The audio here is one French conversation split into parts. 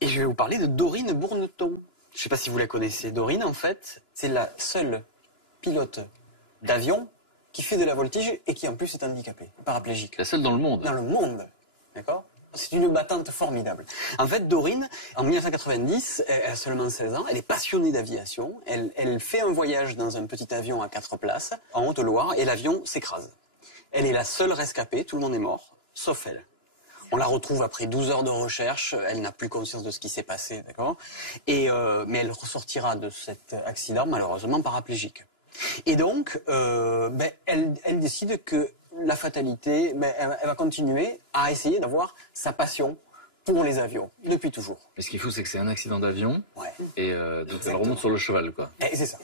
Et je vais vous parler de Dorine Bourneton. Je ne sais pas si vous la connaissez. Dorine, en fait, c'est la seule pilote d'avion qui fait de la voltige et qui en plus est handicapée, paraplégique. La seule dans le monde. Dans le monde, d'accord ? C'est une battante formidable. En fait, Dorine, en 1990, elle a seulement 16 ans, elle est passionnée d'aviation, elle fait un voyage dans un petit avion à 4 places, en Haute-Loire, et l'avion s'écrase. Elle est la seule rescapée, tout le monde est mort, sauf elle. On la retrouve après 12 heures de recherche, elle n'a plus conscience de ce qui s'est passé, d'accord ? Mais elle ressortira de cet accident, malheureusement, paraplégique. Et donc, elle décide que la fatalité, elle va continuer à essayer d'avoir sa passion pour les avions, depuis toujours. Mais ce qu'il faut, c'est que c'est un accident d'avion, ouais. Et donc elle remonte sur le cheval, quoi. Et c'est ça,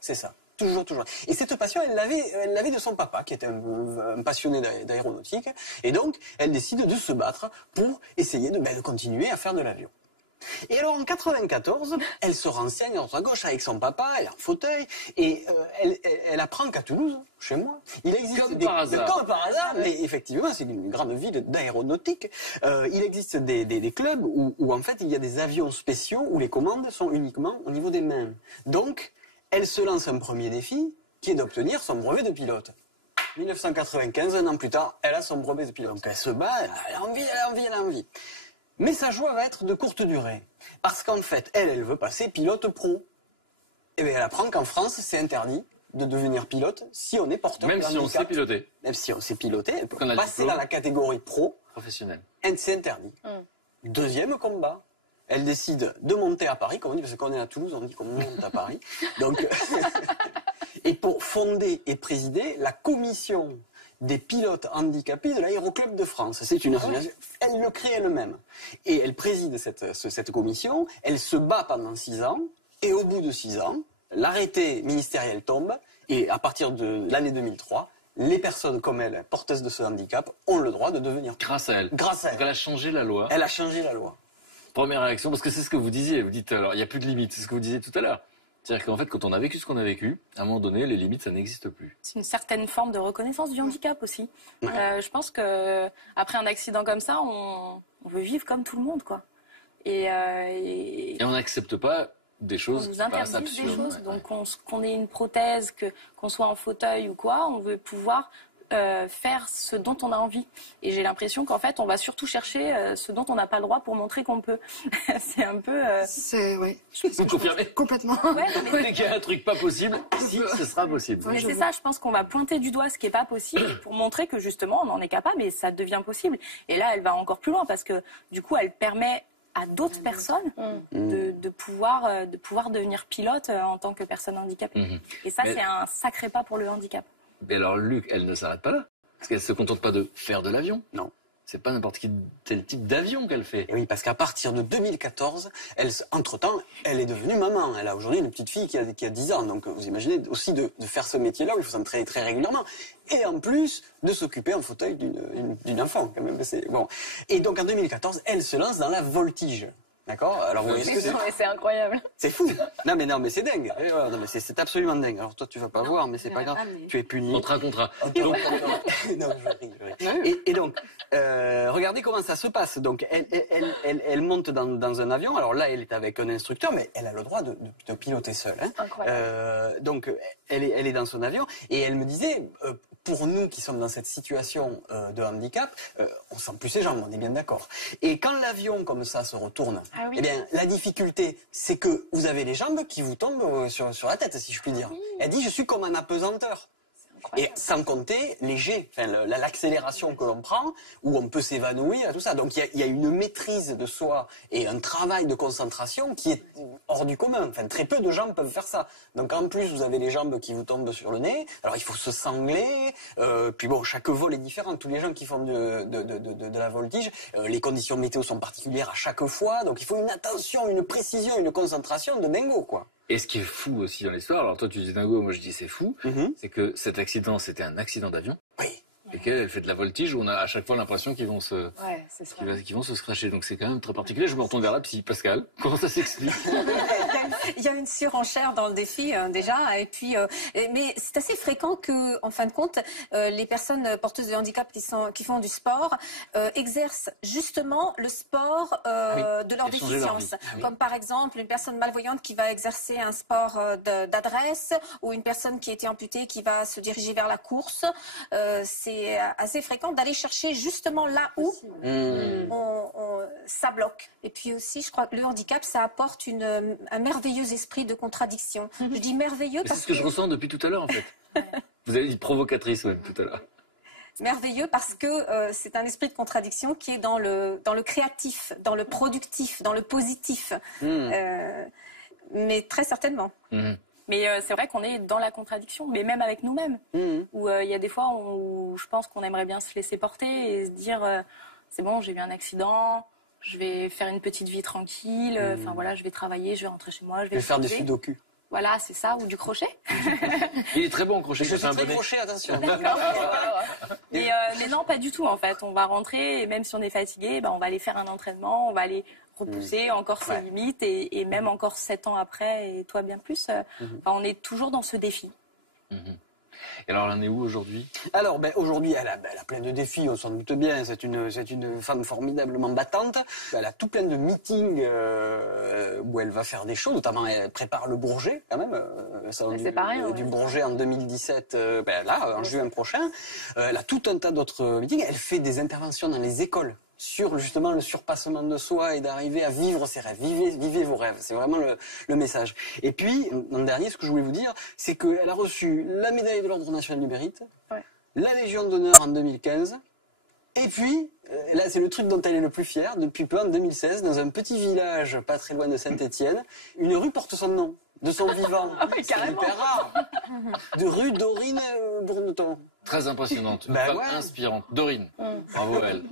c'est ça. Toujours. Et cette passion, elle l'avait de son papa, qui était un passionné d'aéronautique. Et donc, elle décide de se battre pour essayer de continuer à faire de l'avion. Et alors, en 94, elle se renseigne à droite à gauche avec son papa, elle est en fauteuil, et elle apprend qu'à Toulouse, chez moi, il existe comme par hasard, mais effectivement, c'est une grande ville d'aéronautique, il existe des clubs où en fait, il y a des avions spéciaux où les commandes sont uniquement au niveau des mains. Donc, elle se lance un premier défi, qui est d'obtenir son brevet de pilote. 1995, un an plus tard, elle a son brevet de pilote. Donc elle se bat, elle a envie. Mais sa joie va être de courte durée. Parce qu'en fait, elle veut passer pilote pro. Et bien elle apprend qu'en France, c'est interdit de devenir pilote si on est porteur de handicap. Même si on sait piloter. Même si on sait piloter, elle peut passer dans la catégorie pro. Professionnel. C'est interdit. Deuxième combat. Elle décide de monter à Paris, comme on dit, parce qu'on est à Toulouse, on dit qu'on monte à Paris. Donc, et pour fonder et présider la commission des pilotes handicapés de l'Aéroclub de France. C'est une association. Elle le crée elle-même. Et elle préside cette commission. Elle se bat pendant 6 ans. Et au bout de 6 ans, l'arrêté ministériel tombe. Et à partir de l'année 2003, les personnes comme elle, porteuses de ce handicap, ont le droit de devenir... Grâce à elle. Donc elle a changé la loi. Elle a changé la loi. Première réaction, parce que c'est ce que vous disiez. Vous dites, alors, il n'y a plus de limites. C'est ce que vous disiez tout à l'heure. C'est-à-dire qu'en fait, quand on a vécu ce qu'on a vécu, à un moment donné, les limites, ça n'existe plus. C'est une certaine forme de reconnaissance du handicap aussi. Je pense qu'après un accident comme ça, on veut vivre comme tout le monde, quoi. Et on n'accepte pas des choses. On nous interdit des choses. Donc qu'on ait une prothèse, qu'on soit en fauteuil ou quoi, on veut pouvoir faire ce dont on a envie. Et j'ai l'impression qu'en fait, on va surtout chercher ce dont on n'a pas le droit pour montrer qu'on peut. C'est un peu... Oui. Vous confirmez ? Complètement. Ouais, Dès qu'il y a un truc pas possible, si, ce sera possible. Mais c'est ça, je pense qu'on va pointer du doigt ce qui n'est pas possible pour montrer que justement, on en est capable et ça devient possible. Et là, elle va encore plus loin parce que du coup, elle permet à d'autres personnes de pouvoir devenir pilote en tant que personne handicapée. Et ça, c'est un sacré pas pour le handicap. Mais alors, Luc, elle ne s'arrête pas là. Parce qu'elle ne se contente pas de faire de l'avion. Non. C'est pas n'importe quel type d'avion qu'elle fait. Et oui, parce qu'à partir de 2014, entre-temps, elle est devenue maman. Elle a aujourd'hui une petite fille qui a 10 ans. Donc vous imaginez aussi de faire ce métier-là où il faut s'entraîner très régulièrement. Et en plus, de s'occuper en fauteuil d'une enfant, quand même. Bon. Et donc en 2014, elle se lance dans la voltige. D'accord ? Alors vous voyez ce que c'est ? C'est incroyable. C'est fou. Non mais c'est dingue. Non mais c'est absolument dingue. Alors toi tu vas pas voir, mais c'est pas grave. Tu es puni. On te racontera. Non, je ris. Et donc, regardez comment ça se passe. Donc elle monte dans un avion. Alors là, elle est avec un instructeur, mais elle a le droit de piloter seule. Hein. Incroyable. Donc elle est dans son avion et elle me disait. Pour nous qui sommes dans cette situation de handicap, on sent plus ses jambes, on est bien d'accord. Et quand l'avion comme ça se retourne, eh bien la difficulté, c'est que vous avez les jambes qui vous tombent sur la tête, si je puis dire. Elle dit, je suis comme un apesanteur. Et sans compter les jets, l'accélération que l'on prend, où on peut s'évanouir, tout ça. Donc il y a une maîtrise de soi et un travail de concentration qui est hors du commun. Enfin, très peu de gens peuvent faire ça. Donc en plus, vous avez les jambes qui vous tombent sur le nez. Alors il faut se sangler. Puis bon, chaque vol est différent. Tous les gens qui font de la voltige, les conditions météo sont particulières à chaque fois. Donc il faut une attention, une précision, une concentration de dingo, quoi. Et ce qui est fou aussi dans l'histoire, alors toi tu dis dingo, moi je dis c'est fou, c'est que cet accident, c'était un accident d'avion. Oui. Et qu'elle fait de la voltige où on a à chaque fois l'impression qu'ils vont se, Ouais, c'est ça. qu'ils vont se scratcher. Donc c'est quand même très particulier. Je me retourne vers la psy, Pascal. Comment ça s'explique? il y a une surenchère dans le défi déjà, et puis, mais c'est assez fréquent que, en fin de compte, les personnes porteuses de handicap qui font du sport exercent justement le sport de leur déficience. Comme par exemple une personne malvoyante qui va exercer un sport d'adresse, ou une personne qui a été amputée qui va se diriger vers la course. C'est assez fréquent d'aller chercher justement là où ça bloque. Et puis aussi, je crois que le handicap, ça apporte un merveilleux esprit de contradiction. Je dis merveilleux parce que... C'est ce que je ressens depuis tout à l'heure, en fait. Vous avez dit provocatrice, même, tout à l'heure. Merveilleux parce que c'est un esprit de contradiction qui est dans le créatif, dans le productif, dans le positif. Mais très certainement. Mais c'est vrai qu'on est dans la contradiction, mais même avec nous-mêmes. Où il y a des fois où je pense qu'on aimerait bien se laisser porter et se dire c'est bon, j'ai eu un accident, je vais faire une petite vie tranquille, enfin voilà, je vais travailler, je vais rentrer chez moi, je vais faire des sudoku. Voilà, c'est ça, ou du crochet. Il est très bon au crochet. Je suis très crochet, attention. Mais non, pas du tout en fait. On va rentrer et même si on est fatigué, on va aller faire un entraînement, on va aller repousser encore ses limites et même encore 7 ans après et toi bien plus. On est toujours dans ce défi. Et alors, elle en est où aujourd'hui? Alors, aujourd'hui, elle a plein de défis, on s'en doute bien. C'est une femme formidablement battante. Elle a tout plein de meetings où elle va faire des shows, notamment elle prépare le Bourget, quand même. Le salon du Bourget en 2017, là, en juin prochain. Elle a tout un tas d'autres meetings. Elle fait des interventions dans les écoles sur justement le surpassement de soi et d'arriver à vivre ses rêves. Vivez vos rêves, c'est vraiment le message. Et puis, l'an dernier, ce que je voulais vous dire, c'est qu'elle a reçu la médaille de l'Ordre national du mérite, la Légion d'honneur en 2015, et puis, là c'est le truc dont elle est le plus fière, depuis peu en 2016, dans un petit village pas très loin de Saint-Étienne, une rue porte son nom, de son vivant. C'est hyper rare. De rue Dorine Bourneton. Très impressionnante, une femme inspirante. Dorine, bravo à elle.